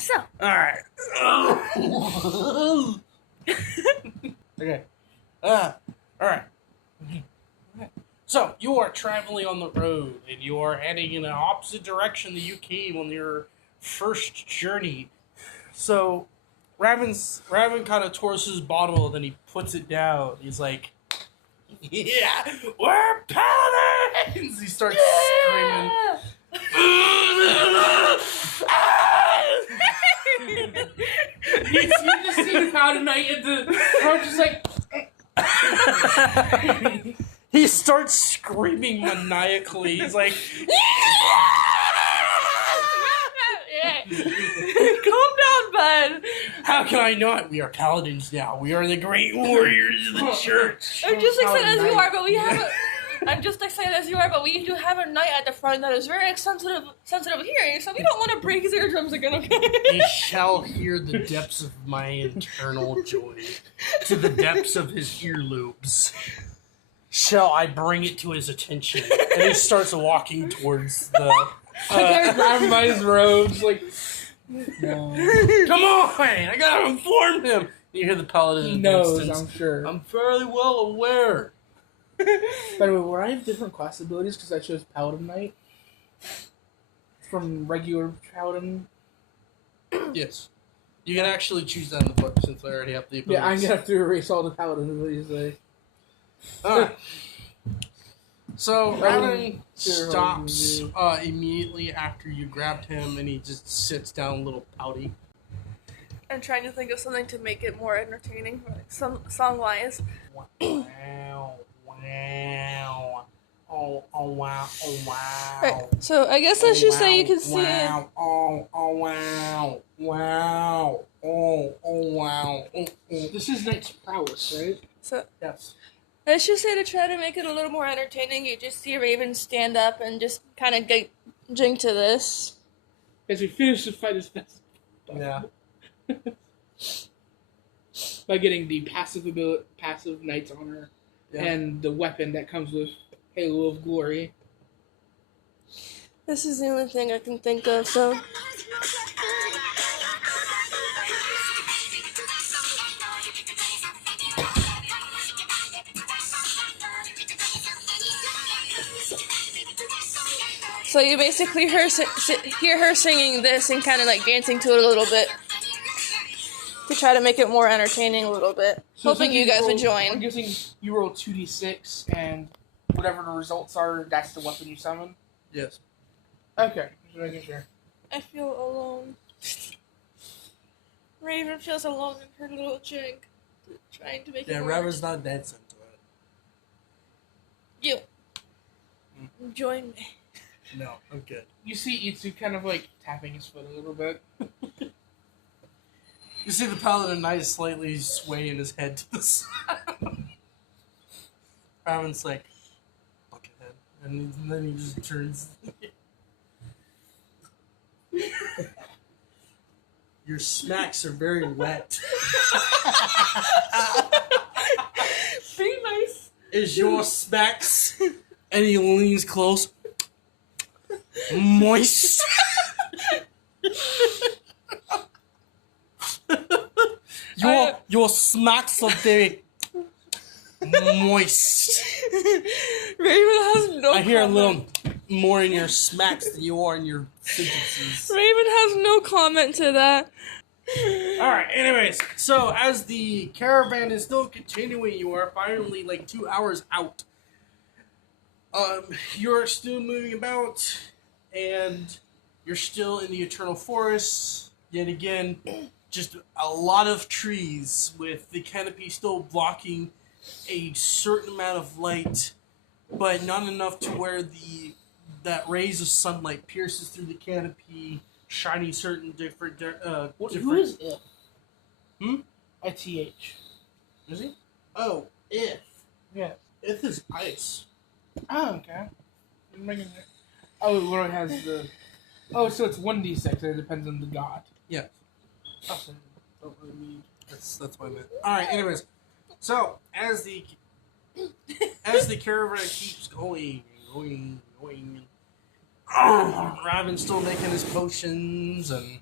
So. Alright. Okay. Alright. So, you are traveling on the road, and you are heading in the opposite direction that you came on your first journey. So, Raven kind of towards his bottle, then he puts it down. He's like, yeah, we're paladins! He starts screaming. You just see the Paladin Knight at the front, just like. He starts screaming maniacally. He's like, Calm down, bud. how can I not? We are paladins now. We are the great warriors of the church. I'm just excited as you are, but we have a... I'm just excited as you are, but we do have a knight at the front that is very sensitive hearing, so we don't want to break his eardrums again, okay? He shall hear the depths of my internal joy, to the depths of his earlobes. Shall I bring it to his attention? And he starts walking towards the... I grab him by his robes, like... No. Come on! I gotta inform him! You hear the paladin He in the knows, distance. I'm sure. I'm fairly well aware. By the way, will I have different class abilities because I chose Paladin Knight? From regular Paladin? Yes. You can actually choose that in the book since I already have the abilities. Yeah, I'm gonna have to erase all the Paladin abilities. Like. Alright. So, Raven stops immediately after you grabbed him, and he just sits down a little pouty. I'm trying to think of something to make it more entertaining, like song-wise. Wow. Wow. Oh, wow. Oh, wow. Right, so I guess let's just say you can see it. Oh, wow. Wow. Oh, wow. This is Knight's prowess, right? So Yes. let's just say to try to make it a little more entertaining, you just see Raven stand up and just kind of drink to this. As we finish the fight as fast as Yeah. by getting the passive Knight's Honor Yeah. and the weapon that comes with Halo of Glory. This is the only thing I can think of, so... So you basically hear her singing this and kind of like dancing to it a little bit. To try to make it more entertaining a little bit. So Hoping you guys would join. I'm guessing you roll 2d6 and whatever the results are, that's the weapon you summon? Yes. Okay, just making sure. I feel alone. Raven feels alone in her little jig. Trying to make it Yeah, more Raven's not dancing to it. You. Join me. No, I'm good. You see Itsu kind of like tapping his foot a little bit. You see the paladin knight slightly swaying his head to the side. Raven's like, look at him. And then he just turns. Your smacks are very wet. Be nice. Is your smacks? And he leans close. Moist. Your smacks are very moist. Raven has no I hear a comment. little more in your smacks than you are in your sentences. Raven has no comment to that. Alright, anyways, so as the caravan is still continuing, you are finally like 2 hours out. You're still moving about, and you're still in the Eternal Forest. Yet again, just a lot of trees with the canopy still blocking a certain amount of light, but not enough to where that rays of sunlight pierces through the canopy, shining certain different. Who is If? ITH. Is he? Oh, If. Yeah. If is ice. Oh, okay. I'm making it. Oh, where it has the. Oh, so it's 1d6, and it depends on the god. Yeah. Awesome. Don't really need. That's what I meant. Alright, anyways. So, as the caravan keeps going, Raven's still making his potions, and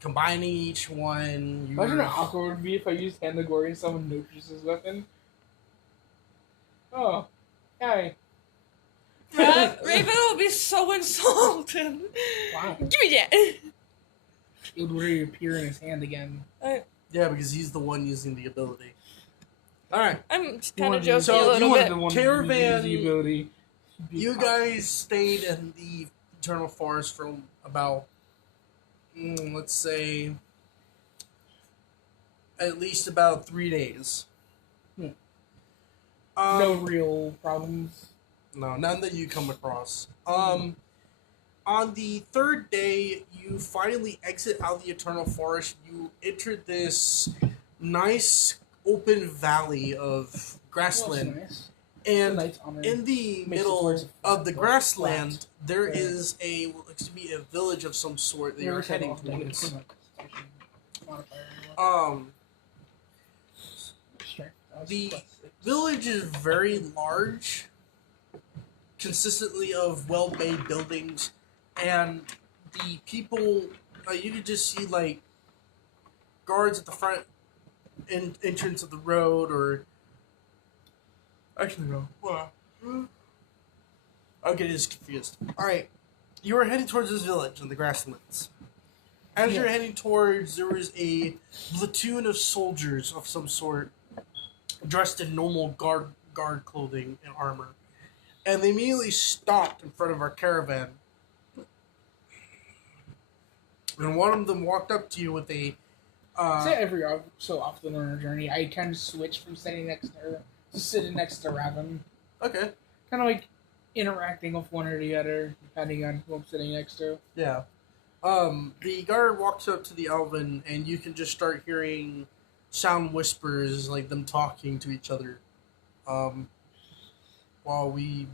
combining each one. Imagine how awkward it would be if I used Hand the Glory and someone notices his weapon. Oh, hi. Raven will be so insulted. Wow. Give me that. It would reappear in his hand again. Yeah, because he's the one using the ability. Alright. I'm just kind of You wanted- joking a little you wanted bit. the one Caravan, who used the ability. You guys stayed in the Eternal Forest for about, let's say, at least about 3 days. No real problems. No, none that you come across. On the third day, you finally exit out of the Eternal Forest. You enter this nice open valley of grassland. Well, that's nice. And Knight's honor in the makes it middle towards of the flat. grassland, there Yeah. is what looks to be a village of some sort that you're Never said heading off, like, towards. it's modifier anymore. Strength. That was The +6. village is very large, consistently of well-made buildings, and the people, you could just see, like, guards at the front entrance of the road, or... Actually, no. What? Okay, just confused. Alright, you are heading towards this village in the grasslands. As you're heading towards, there is a platoon of soldiers of some sort, dressed in normal guard clothing and armor. And they immediately stopped in front of our caravan. And one of them walked up to you with a... Say every so often on our journey, I kind of switch from sitting next to her to sitting next to Raven. Okay. Kind of like interacting with one or the other, depending on who I'm sitting next to. Yeah. The guard walks up to the elven, and you can just start hearing sound whispers, like them talking to each other. While we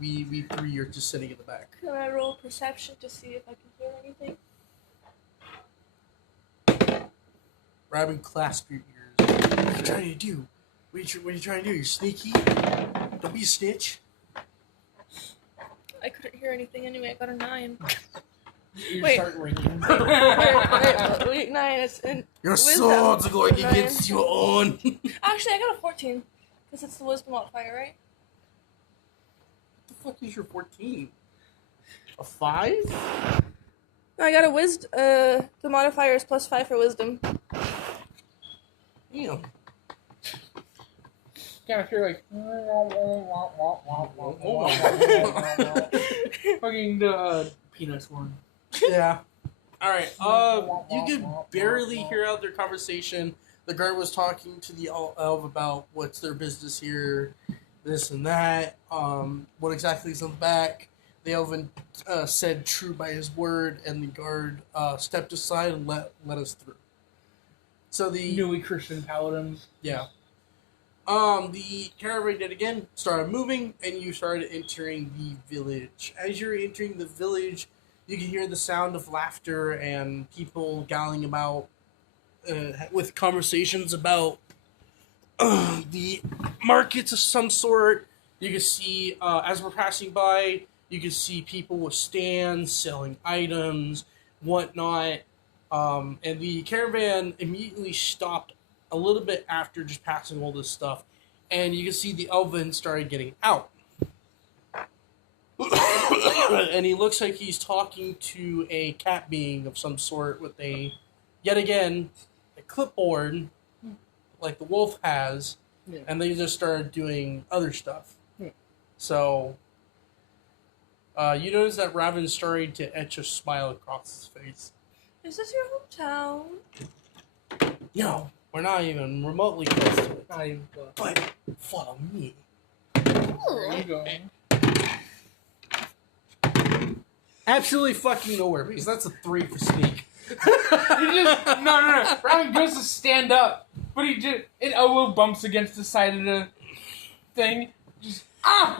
three are just sitting in the back. Can I roll perception to see if I can hear anything? Raven, clasp your ears. What are you trying to do? What are you trying to do? You're sneaky? Don't be a snitch. I couldn't hear anything anyway. I got a 9. You Wait. start ringing. Wait, 9. It's in Your wisdom. swords are going 9. against your own. Actually, I got a 14. Because it's the wisdom modifier, right? What the fuck is your 14? A 5? No, I got a wisdom. The modifier is +5 for wisdom. Damn. Kind of hear like fucking the Peanuts one. Yeah. Alright, you could barely hear out their conversation. The guard was talking to the elf about what's their business here, this and that, what exactly is on the back. The elven said true by his word, and the guard stepped aside and let us through. So the... Newly Christian paladins. Yeah. The caravan did again, started moving, and you started entering the village. As you're entering the village, you can hear the sound of laughter and people galling about, with conversations about the markets of some sort. You can see, as we're passing by, you can see people with stands selling items, whatnot. And the caravan immediately stopped a little bit after just passing all this stuff, and you can see the elven started getting out. And he looks like he's talking to a cat being of some sort with yet again, a clipboard, like the wolf has, Yeah. and they just started doing other stuff. Yeah. So, you notice that Raven's starting to etch a smile across his face. Is this your hometown? No, we're not even remotely close to it. Not even close. But follow me. There you go. Absolutely fucking nowhere, because that's a 3 for sneak. You just no. Raven goes to stand up, but he just it elbow bumps against the side of the thing. Just ah!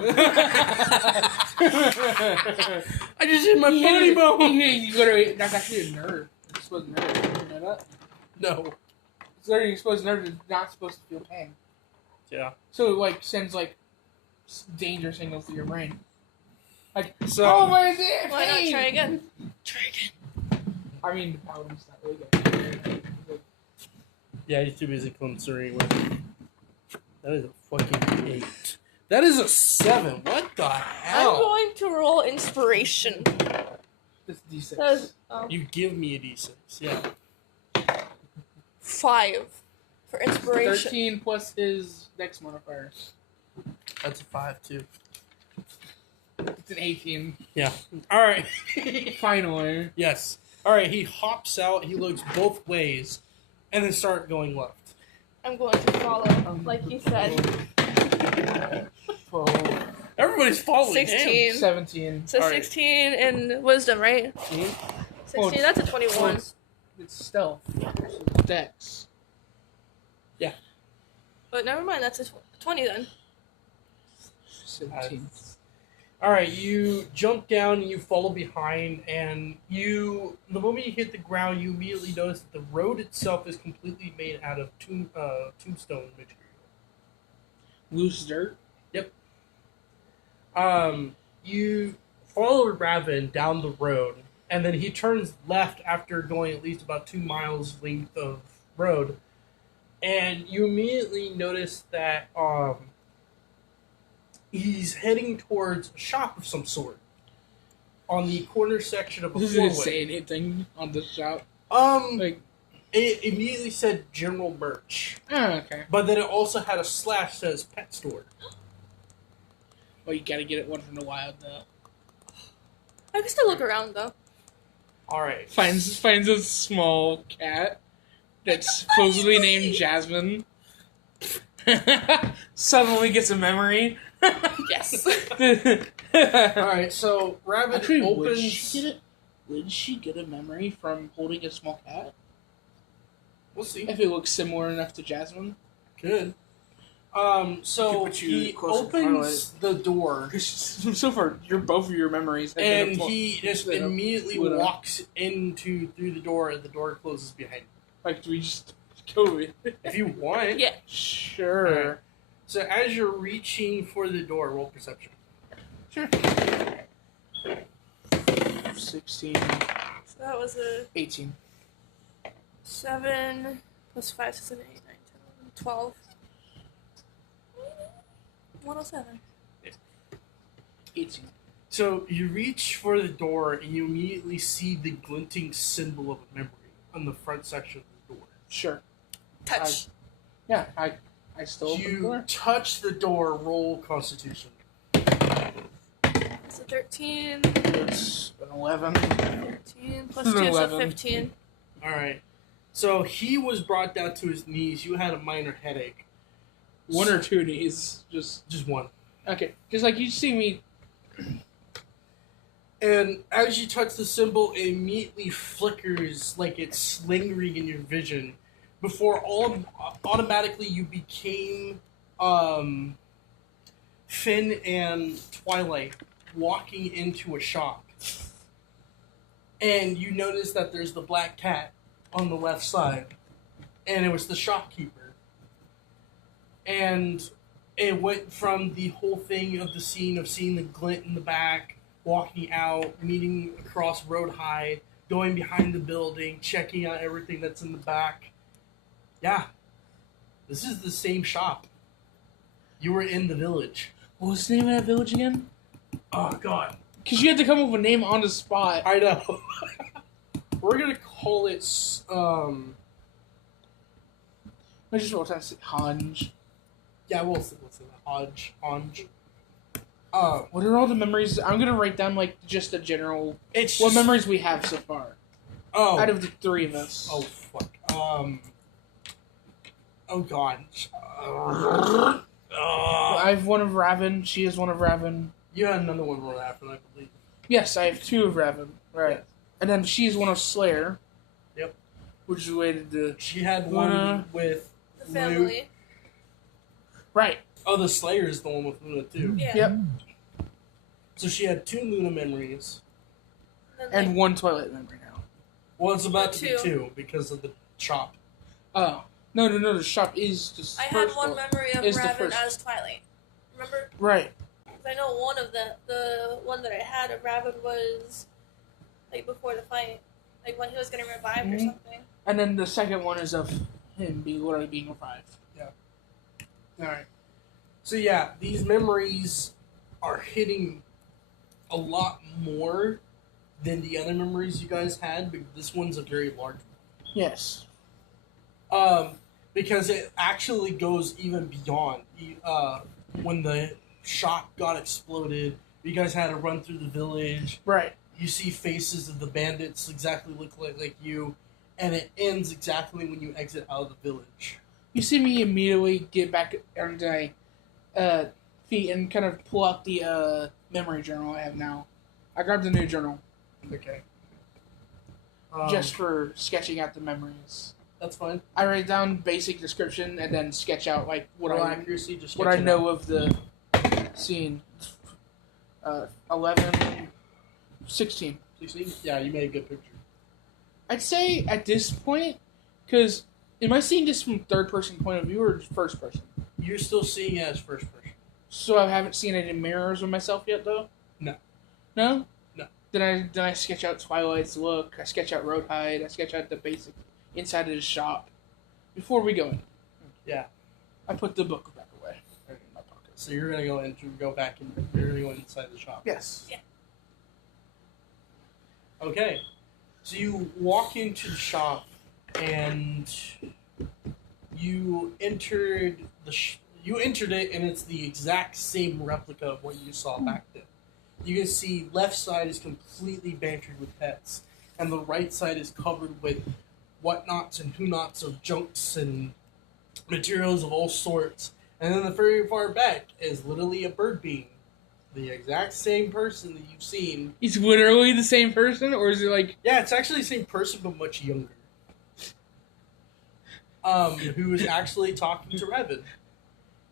I just hit my funny bone. You literally that's actually a nerve. You're supposed to nerve. You know that? No. It's literally you're supposed to nerve is not supposed to feel pain. Yeah. So it like sends like danger signals to your brain. Like So- oh my god, Why not pain! try again? Try again. I mean, the paladin's not really good. Yeah, he's too busy considering with it. That is a fucking 8. That is a 7. What the I'm hell? going to roll inspiration. This D6. That is, You give me a d6. Yeah. 5 for inspiration. 13 plus his dex modifier. That's a 5 too. It's an 18. Yeah. Alright. Finally. Yes. Alright, he hops out, he looks both ways, and then start going left. I'm going to follow, like you said. 12. Everybody's following 16. 17. So All right. 16 in wisdom, right? 16, that's a 21. It's stealth. Dex. But never mind, that's a 20 then. 17. Alright, you jump down, you follow behind, and the moment you hit the ground, you immediately notice that the road itself is completely made out of tombstone material. Loose dirt. You follow Raven down the road, and then he turns left after going at least about 2 miles length of road, and you immediately notice that he's heading towards a shop of some sort on the corner section of a Does it say four-way. anything on the shop? It immediately said general merch, Oh, okay. but then it also had a slash that says pet store. Well, you gotta get it once in a while, though. I can still look around though. Alright. Finds a small cat that's supposedly named Jasmine. Suddenly gets a memory. Yes. Alright, so Raven Actually, opens... would she get a memory from holding a small cat? We'll see. If it looks similar enough to Jasmine? Good. So Could put you he closer to opens the door, So far, both of your memories have been and he just been a- immediately what a- walks through the door, and the door closes behind him. Like, do we just go with it? If you want. Yeah. Sure. Alright. So as you're reaching for the door, roll perception. Sure. 16. So that was a 18. 7 plus 5, 6, 7, 8, 9, 10, 11, 12. 107. 18. So you reach for the door, and you immediately see the glinting symbol of a memory on the front section of the door. Sure. Touch. Yeah, I still open the You door. touch the door, roll Constitution. So 13. It's an 11. 13 plus 2, so 11. 15. Alright. So he was brought down to his knees. You had a minor headache. One or two knees. Just one. okay. Just like you see me. And as you touch the symbol, it immediately flickers like it's lingering in your vision. Before automatically you became Finn and Twilight walking into a shop. And you notice that there's the black cat on the left side. And it was the shopkeeper. And it went from the whole thing of the scene of seeing the glint in the back, walking out, meeting across Road High, going behind the building, checking out everything that's in the back. Yeah. This is the same shop. You were in the village. What was the name of that village again? Oh, God. Because you had to come up with a name on the spot. I know. We're going to call it, I just wrote down Hanj. yeah, we'll say that. Hanj. What are all the memories? I'm gonna write down like just the general. It's What just, memories we have so far Oh. out of the three of us? Oh, fuck. Oh, God. I have one of Raven. She has one of Raven. You had another one right after, I believe. Yes, I have two of Raven. Right, Yeah. and then she's one of Slayer. Yep. Which is related to She had one Luna. with The family. right. Oh, the Slayer is the one with Luna, too. Yeah. Yep. So she had 2 Luna memories. And, And like, one Twilight memory now. Well, it's about to be 2. 2 because of the chop. Oh no! The shop is just. I had first one one. memory of Is the Raven first. as Twilight. Remember? Right. 'Cause I know one of the one that I had of Raven was like before the fight, Like when he was getting revived or Mhm. something. And then the second one is of him literally being revived. Alright. So yeah, these memories are hitting a lot more than the other memories you guys had, but this one's a very large Yes. one. Because it actually goes even beyond. When the shop got exploded, you guys had to run through the village. Right. You see faces of the bandits exactly look like you, and it ends exactly when you exit out of the village. You see me immediately get back on my feet and kind of pull out the memory journal I have now. I grabbed a new journal Okay. just for sketching out the memories. That's fine. I write down basic description and then sketch out like what Roll I accuracy, just what sketch I it know out. of the scene. 11, 16. 16? Yeah, you made a good picture. I'd say at this point, because am I seeing this from third person point of view or first person? You're still seeing it as first person. So I haven't seen any mirrors of myself yet, though. No. No. No. Then I sketch out Twilight's look. I sketch out Roadhide. I sketch out the basic inside of the shop. Before we go in. Yeah. I put the book back away in my pocket. So you're gonna go back and you're gonna go inside the shop. Yes. Yeah. Okay. So you walk into the shop and you entered you entered it, and it's the exact same replica of what you saw back then. You can see left side is completely bantered with pets, and the right side is covered with whatnots and who-nots of junks and materials of all sorts. And then the very far back is literally a bird being. The exact same person that you've seen. He's literally the same person, or is it like... Yeah, it's actually the same person, but much younger. Who is actually talking to Revan.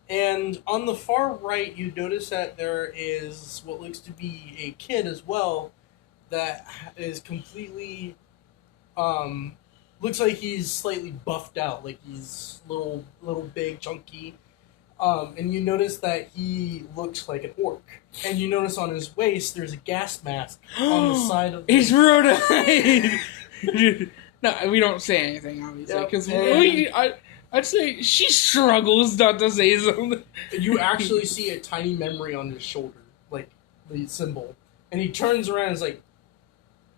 And on the far right, you notice that there is what looks to be a kid as well that is completely, looks like he's slightly buffed out, like he's little big, chunky. And you notice that he looks like an orc. And you notice on his waist there's a gas mask on the side of. It's Roadhide! No, we don't say anything, obviously, Yep. because And- I'd say she struggles not to say something. You actually see a tiny memory on his shoulder, like the symbol. And he turns around and is like,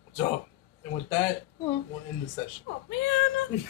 "What's up?" And with that, we'll end the session. Oh man.